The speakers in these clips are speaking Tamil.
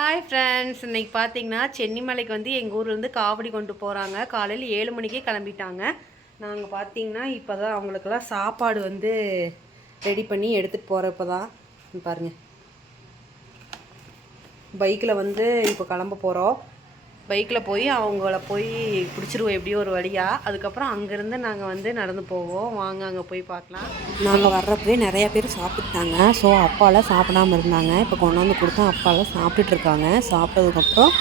ஹாய் ஃப்ரெண்ட்ஸ், இன்னைக்கு பார்த்தீங்கன்னா சென்னிமலைக்கு வந்து எங்கள் ஊர்லேருந்து காவடி கொண்டு போகிறாங்க. காலையில் 7 மணிக்கே கிளம்பிட்டாங்க. நாங்கள் பார்த்தீங்கன்னா இப்போ தான் அவங்களுக்கெல்லாம் சாப்பாடு வந்து ரெடி பண்ணி எடுத்துகிட்டு போகிறப்ப தான் பாருங்கள், பைக்கில் வந்து இப்போ கிளம்ப போகிறோம். பைக்கில் போய் அவங்கள போய் பிடிச்சிருவோம் எப்படியோ ஒரு வழியாக. அதுக்கப்புறம் அங்கேருந்து நாங்கள் வந்து நடந்து போவோம். வாங்க அங்கே போய் பார்க்கலாம். நாங்கள் வர்றப்பவே நிறையா பேர் சாப்பிட்டாங்க. ஸோ அப்பாலாம் சாப்பிடாமல் இருந்தாங்க. இப்போ கொண்டாந்து கொடுத்தா அப்பாலாம் சாப்பிட்டுட்ருக்காங்க. சாப்பிட்டதுக்கப்புறம்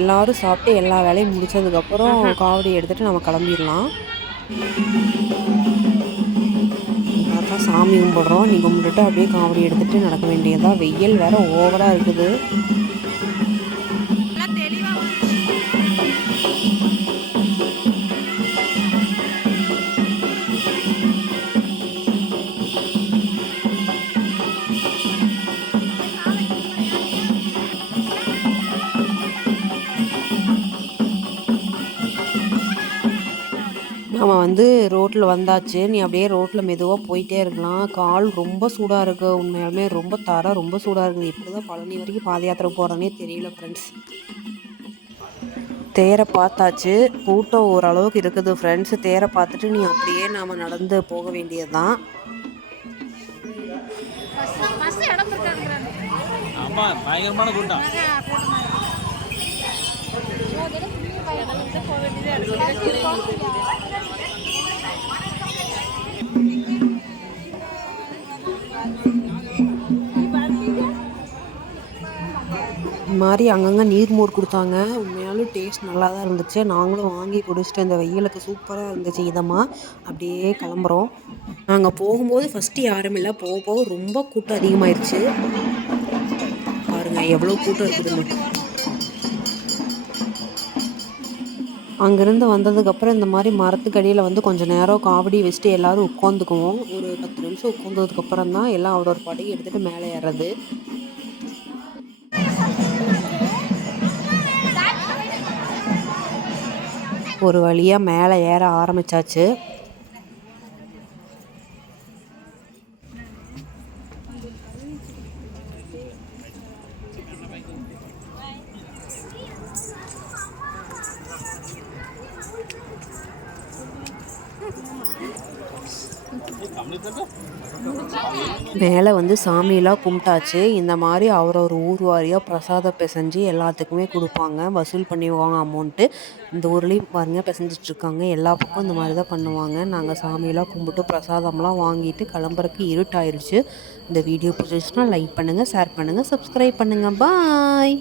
எல்லோரும் சாப்பிட்டு எல்லா வேலையும் முடித்ததுக்கப்புறம் காவடி எடுத்துகிட்டு நம்ம கிளம்பிடலாம். அதான் சாமி கும்பிட்றோம். நீங்கள் கும்பிட்டுட்டு அப்படியே காவடி எடுத்துகிட்டு நடக்க வேண்டியதாக. வெயில் வேறு ஓவராக இருக்குது. நம்ம வந்து ரோட்டில் வந்தாச்சு. நீ அப்படியே ரோட்டில் மெதுவாக போயிட்டே இருக்கலாம். கால் ரொம்ப சூடாக இருக்குது. உண்மையாலுமே ரொம்ப சூடாக இருக்குது. எப்படி தான் பழனி வரைக்கும் பாத யாத்திரை போகிறோன்னே தெரியல ஃப்ரெண்ட்ஸ். தேரை பார்த்தாச்சு. கூட்டம் ஓரளவுக்கு இருக்குது ஃப்ரெண்ட்ஸ். தேரை பார்த்துட்டு நீ அப்படியே நாம் நடந்து போக வேண்டியது தான். பயங்கரமான கூட்டம். மாதிரி அங்கங்கே நீர்மோர் கொடுத்தாங்க. உண்மையாலும் டேஸ்ட் நல்லா தான் இருந்துச்சு. நாங்களும் வாங்கி குடிச்சிட்டு இந்த வெயிலுக்கு சூப்பராக இருந்துச்சு. இதமாக அப்படியே கிளம்புறோம். நாங்கள் போகும்போது ஃபஸ்ட்டு யாரும் இல்லை. போக போக ரொம்ப கூட்டம் அதிகமாகிடுச்சு. பாருங்கள் எவ்வளோ கூட்டம் இருக்குதுன்னு. அங்கேருந்து வந்ததுக்கப்புறம் இந்த மாதிரி மரத்துக்கடியில் வந்து கொஞ்சம் நேரம் காவடி வச்சுட்டு எல்லோரும் உட்காந்துக்குவோம். ஒரு 10 நிமிஷம் உட்காந்ததுக்கப்புறம் தான் எல்லாம் அவரோட படகு எடுத்துகிட்டு மேலே ஏறுறது. ஒரு வழியாக மேலே ஏற ஆரம்பித்தாச்சு. மேலே வந்து சாமியெல்லாம் கும்பிட்டாச்சு. இந்த மாதிரி அவரவர் ஊர் வாரியாக பிரசாதம் பிசைஞ்சு எல்லாத்துக்குமே கொடுப்பாங்க. வசூல் பண்ணிடுவாங்க அமௌண்ட்டு. இந்த ஊர்லேயும் பாருங்கள் பிசைஞ்சிட்ருக்காங்க. எல்லா பக்கம் இந்த மாதிரி தான் பண்ணுவாங்க. நாங்கள் சாமியெல்லாம் கும்பிட்டு பிரசாதம்லாம் வாங்கிட்டு கிளம்புறக்கு இருட்டாயிருச்சு. இந்த வீடியோ பிடிச்சிச்சுன்னா லைக் பண்ணுங்கள், ஷேர் பண்ணுங்கள், சப்ஸ்கிரைப் பண்ணுங்கள். பாய்.